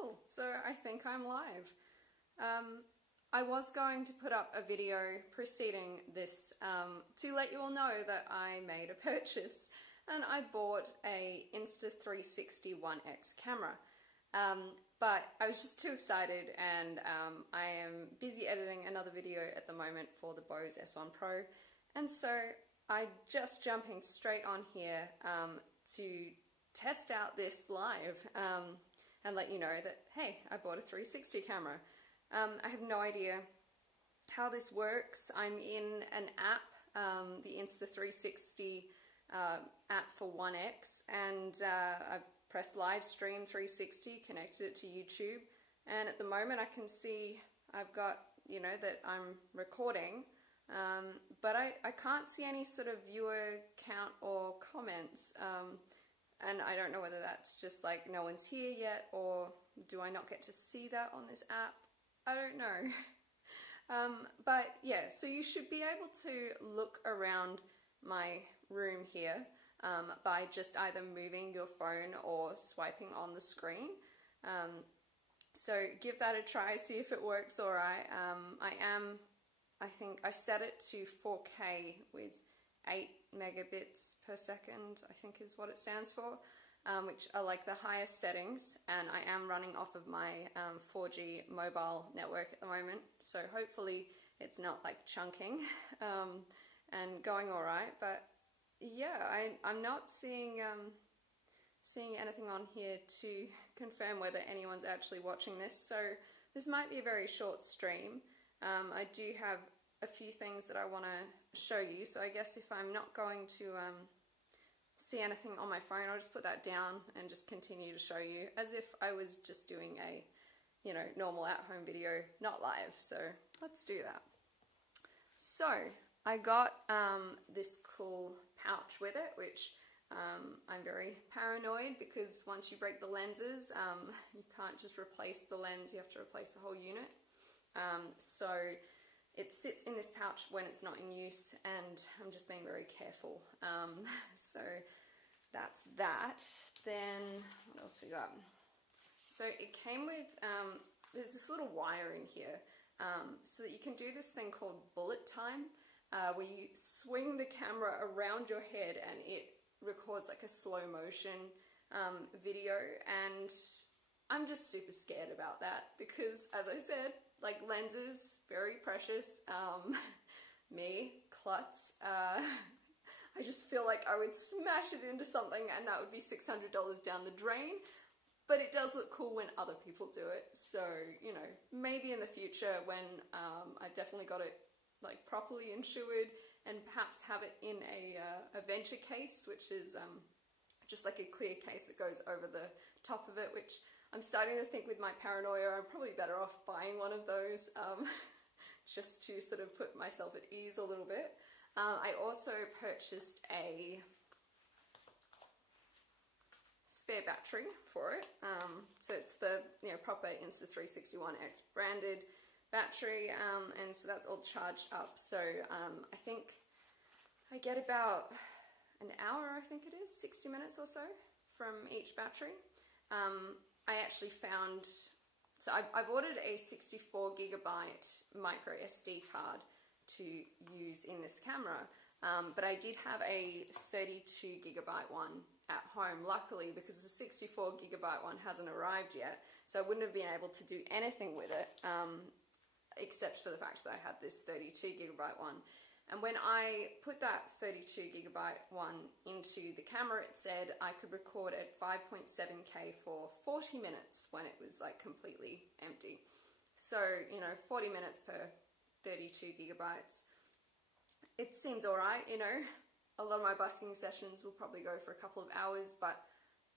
Cool, so I think I'm live. I was going to put up a video preceding this to let you all know that I made a purchase and I bought a Insta360 One X camera. But I was just too excited, and I am busy editing another video at the moment for the Bose S1 Pro, and so I'm just jumping straight on here to test out this live and let you know that, hey, I bought a 360 camera. I have no idea how this works. I'm in an app, the Insta360 app for One X, and I've pressed live stream 360, connected it to YouTube, and at the moment I can see I've got, that I'm recording, but I can't see any sort of viewer count or comments, and I don't know whether that's just like no one's here yet, or do I not get to see that on this app? I don't know. But yeah, so you should be able to look around my room here by just either moving your phone or swiping on the screen. So give that a try, see if it works alright. I think I set it to 4K with 8 megabits per second, I think is what it stands for, which are like the highest settings, and I am running off of my 4G mobile network at the moment, so hopefully it's not like chunking and going alright. But yeah, I'm not seeing anything on here to confirm whether anyone's actually watching this, so this might be a very short stream. I do have a few things that I want to show you, so I guess if I'm not going to see anything on my phone, I'll just put that down and just continue to show you as if I was just doing a normal at-home video, not live. So let's do that. So I got this cool pouch with it, which I'm very paranoid, because once you break the lenses, you can't just replace the lens, you have to replace the whole unit. So it sits in this pouch when it's not in use, and I'm just being very careful. So that's that. Then what else we got? So it came with, there's this little wire in here, so that you can do this thing called bullet time, where you swing the camera around your head and it records like a slow motion video, and I'm just super scared about that because, as I said, like lenses, very precious. Me, klutz. I just feel like I would smash it into something and that would be $600 down the drain. But it does look cool when other people do it. So, maybe in the future when I've definitely got it like properly insured, and perhaps have it in a venture case, which is just like a clear case that goes over the top of it, which I'm starting to think, with my paranoia, I'm probably better off buying one of those, just to sort of put myself at ease a little bit. I also purchased a spare battery for it. So it's the proper Insta360 One X branded battery, and so that's all charged up. So I think I get about an hour, I think it is, 60 minutes or so from each battery. I actually found, so I've ordered a 64 gigabyte micro SD card to use in this camera, but I did have a 32 gigabyte one at home, luckily, because the 64 gigabyte one hasn't arrived yet, so I wouldn't have been able to do anything with it, except for the fact that I had this 32 gigabyte one. And when I put that 32 gigabyte one into the camera, it said I could record at 5.7K for 40 minutes when it was like completely empty. So, 40 minutes per 32 gigabytes. It seems alright, A lot of my busking sessions will probably go for a couple of hours, but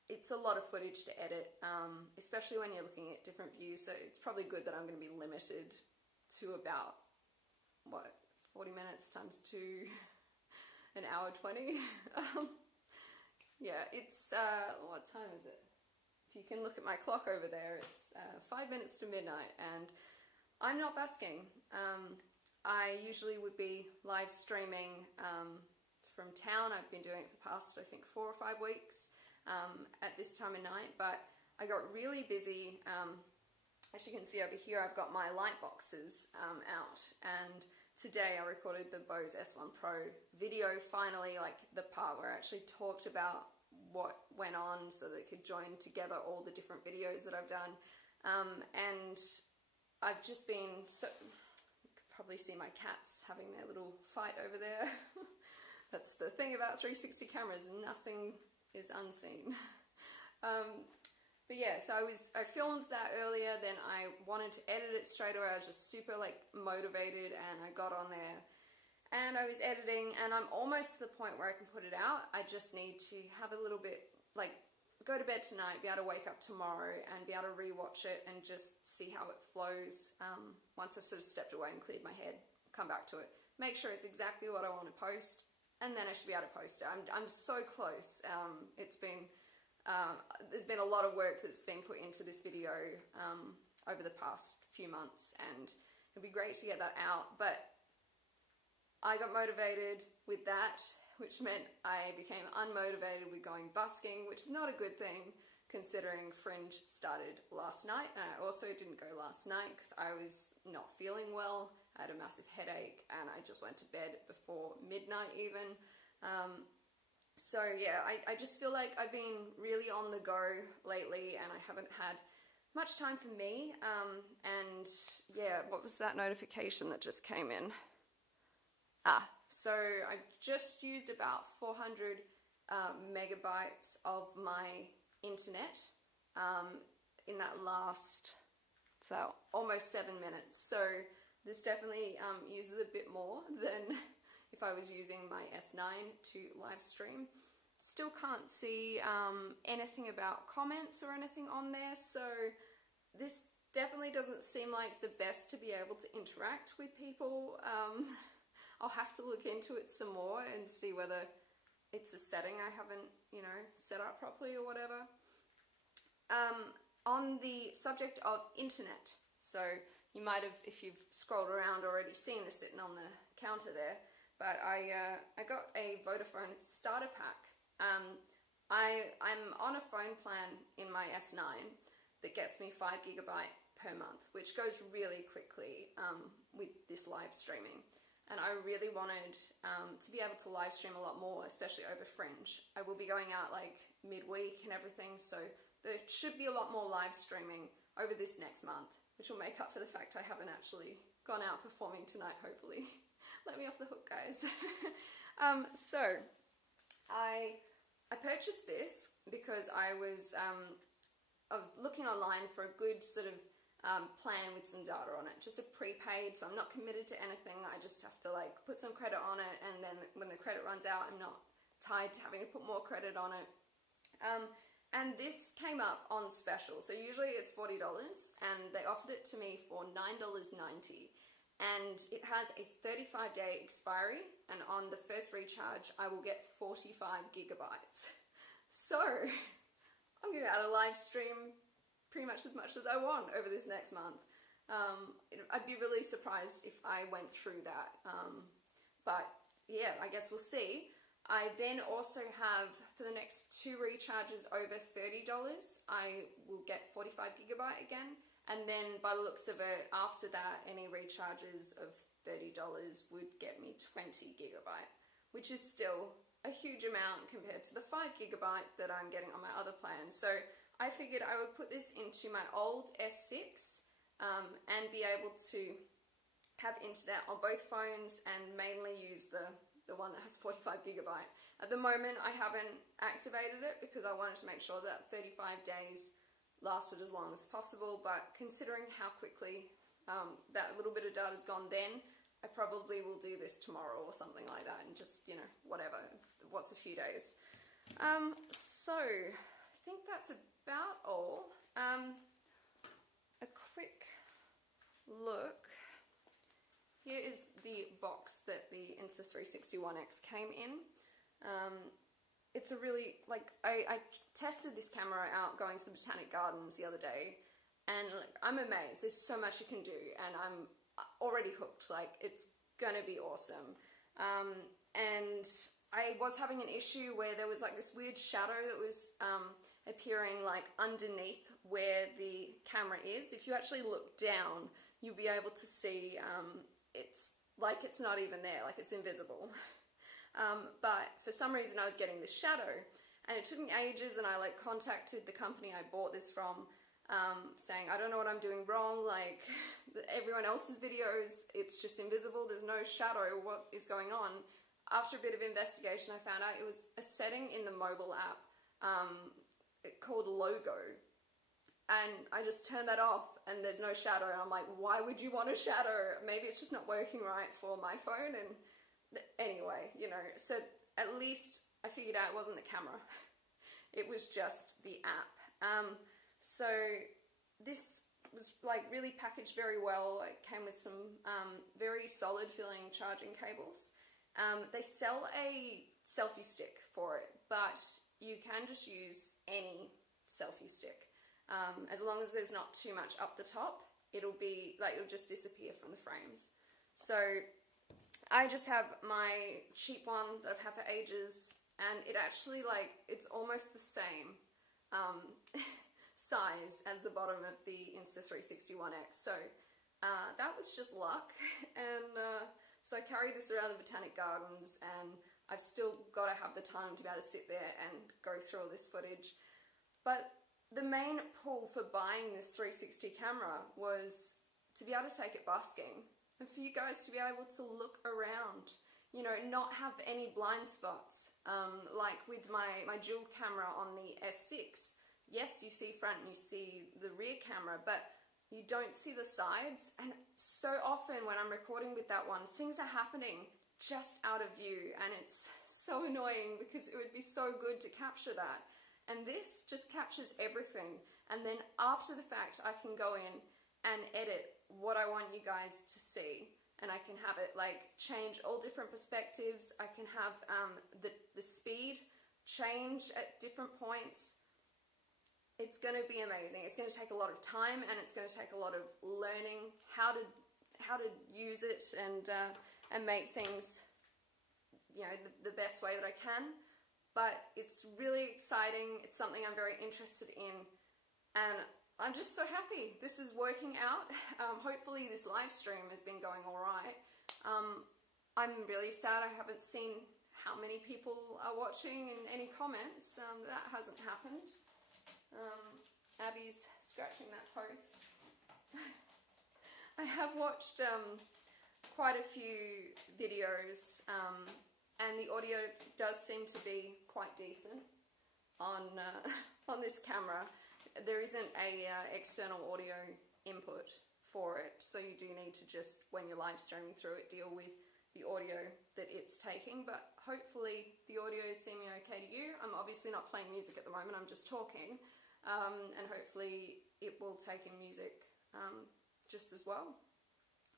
it's a lot of footage to edit, especially when you're looking at different views. So it's probably good that I'm going to be limited to about, 40 minutes times 2, an hour 20. Yeah, it's, what time is it? If you can look at my clock over there, it's 5 minutes to midnight, and I'm not busking. I usually would be live streaming from town. I've been doing it for the past, I think, 4 or 5 weeks at this time of night, but I got really busy. As you can see over here, I've got my light boxes out, and today I recorded the Bose S1 Pro video finally, like the part where I actually talked about what went on so that it could join together all the different videos that I've done. And I've just been so, you could probably see my cats having their little fight over there. That's the thing about 360 cameras, nothing is unseen. But yeah, so I filmed that earlier, then I wanted to edit it straight away. I was just super like motivated, and I got on there and I was editing, and I'm almost to the point where I can put it out. I just need to have a little bit, like, go to bed tonight, be able to wake up tomorrow and be able to rewatch it and just see how it flows. Once I've sort of stepped away and cleared my head, come back to it, make sure it's exactly what I want to post, and then I should be able to post it. I'm so close. There's been a lot of work that's been put into this video over the past few months, and it'd be great to get that out. But I got motivated with that, which meant I became unmotivated with going busking, which is not a good thing considering Fringe started last night. And I also didn't go last night because I was not feeling well. I had a massive headache and I just went to bed before midnight even. So yeah, I just feel like I've been really on the go lately, and I haven't had much time for me. And yeah, what was that notification that just came in? So I just used about 400 megabytes of my internet in that last, so almost 7 minutes. So this definitely uses a bit more than if I was using my S9 to live stream. Still can't see anything about comments or anything on there, so this definitely doesn't seem like the best to be able to interact with people. I'll have to look into it some more and see whether it's a setting I haven't, you know, set up properly or whatever. On the subject of internet, so you might have, if you've scrolled around, already seen this sitting on the counter there, but I got a Vodafone starter pack. I'm on a phone plan in my S9 that gets me 5 GB per month, which goes really quickly with this live streaming. And I really wanted to be able to live stream a lot more, especially over Fringe. I will be going out like midweek and everything, so there should be a lot more live streaming over this next month, which will make up for the fact I haven't actually gone out performing tonight, hopefully. Let me off the hook, guys. So I purchased this because I was looking online for a good sort of plan with some data on it, just a prepaid, so I'm not committed to anything. I just have to like put some credit on it, and then when the credit runs out, I'm not tied to having to put more credit on it. And this came up on special, so usually it's $40, and they offered it to me for $9.90, and it has a 35-day expiry, and on the first recharge I will get 45 gigabytes. So I'm going to be able to live stream pretty much as I want over this next month. I'd be really surprised if I went through that. But yeah, I guess we'll see. I then also have, for the next 2 recharges over $30, I will get 45 gigabyte again. And then by the looks of it, after that, any recharges of $30 would get me 20 gigabyte, which is still a huge amount compared to the 5 gigabyte that I'm getting on my other plan. So I figured I would put this into my old S6 and be able to have internet on both phones and mainly use the one that has 45 gigabyte. At the moment I haven't activated it because I wanted to make sure that 35 days lasted as long as possible, but considering how quickly that little bit of data's gone then, I probably will do this tomorrow or something like that, and just, you know, whatever, what's a few days. So I think that's about all. A quick look. Here is the box that the Insta360 One X came in. It's a really, like, I tested this camera out going to the Botanic Gardens the other day, and like, I'm amazed. There's so much you can do, and I'm already hooked. Like, it's gonna be awesome. And I was having an issue where there was like this weird shadow that was appearing like underneath where the camera is. If you actually look down, you'll be able to see it's like it's not even there, like it's invisible. But for some reason I was getting this shadow, and it took me ages, and I like contacted the company I bought this from, saying, I don't know what I'm doing wrong, like everyone else's videos, it's just invisible, there's no shadow, what is going on? After a bit of investigation, I found out it was a setting in the mobile app called Logo. And I just turned that off and there's no shadow. And I'm like, why would you want a shadow? Maybe it's just not working right for my phone. And anyway, you know, so at least I figured out it wasn't the camera. It was just the app. So this was like really packaged very well. It came with some very solid feeling charging cables. They sell a selfie stick for it, but you can just use any selfie stick. As long as there's not too much up the top, it'll just disappear from the frames. So I just have my cheap one that I've had for ages, and it actually it's almost the same size as the bottom of the Insta360 One X. So that was just luck, and so I carry this around the Botanic Gardens, and I've still got to have the time to be able to sit there and go through all this footage. But the main pull for buying this 360 camera was to be able to take it busking, and for you guys to be able to look around, you know, not have any blind spots. Like with my dual camera on the S6, yes, you see front and you see the rear camera, but you don't see the sides. And so often when I'm recording with that one, things are happening just out of view, and it's so annoying because it would be so good to capture that. And this just captures everything, and then after the fact I can go in and edit what I want you guys to see, and I can have it change all different perspectives. I can have the speed change at different points. It's going to be amazing. It's going to take a lot of time, and it's going to take a lot of learning how to use it and make things, you know, the best way that I can. But it's really exciting. It's something I'm very interested in, and I'm just so happy this is working out. Hopefully this live stream has been going all right. I'm really sad I haven't seen how many people are watching and any comments. That hasn't happened. Abby's scratching that post. I have watched quite a few videos, and the audio does seem to be quite decent on this camera. There isn't a external audio input for it, so you do need to just, when you're live streaming through it, deal with the audio that it's taking. But hopefully the audio is seeming okay to you. I'm obviously not playing music at the moment, I'm just talking, and hopefully it will take in music just as well.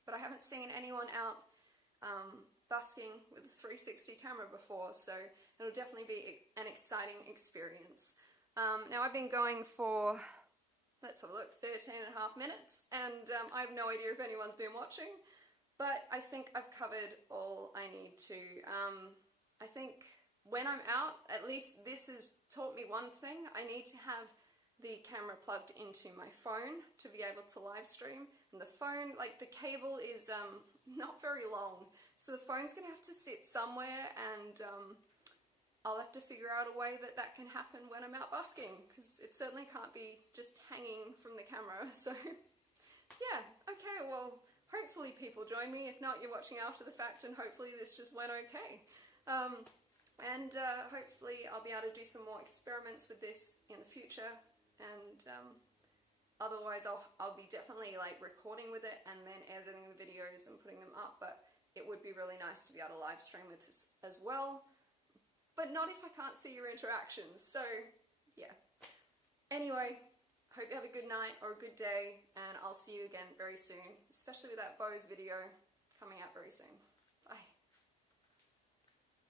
But I haven't seen anyone out busking with a 360 camera before, so it'll definitely be an exciting experience. Now I've been going for, let's have a look, 13 and a half minutes, and I have no idea if anyone's been watching, but I think I've covered all I need to. I think when I'm out, at least this has taught me one thing. I need to have the camera plugged into my phone to be able to live stream, and the phone, the cable is not very long, so the phone's gonna have to sit somewhere, and I'll have to figure out a way that can happen when I'm out busking, because it certainly can't be just hanging from the camera. So yeah, okay, well hopefully people join me. If not, you're watching after the fact, and hopefully this just went okay. And hopefully I'll be able to do some more experiments with this in the future, and otherwise I'll be definitely recording with it and then editing the videos and putting them up. But it would be really nice to be able to live stream with this as well, but not if I can't see your interactions. So yeah, anyway, hope you have a good night or a good day, and I'll see you again very soon, especially with that bows video coming out very soon.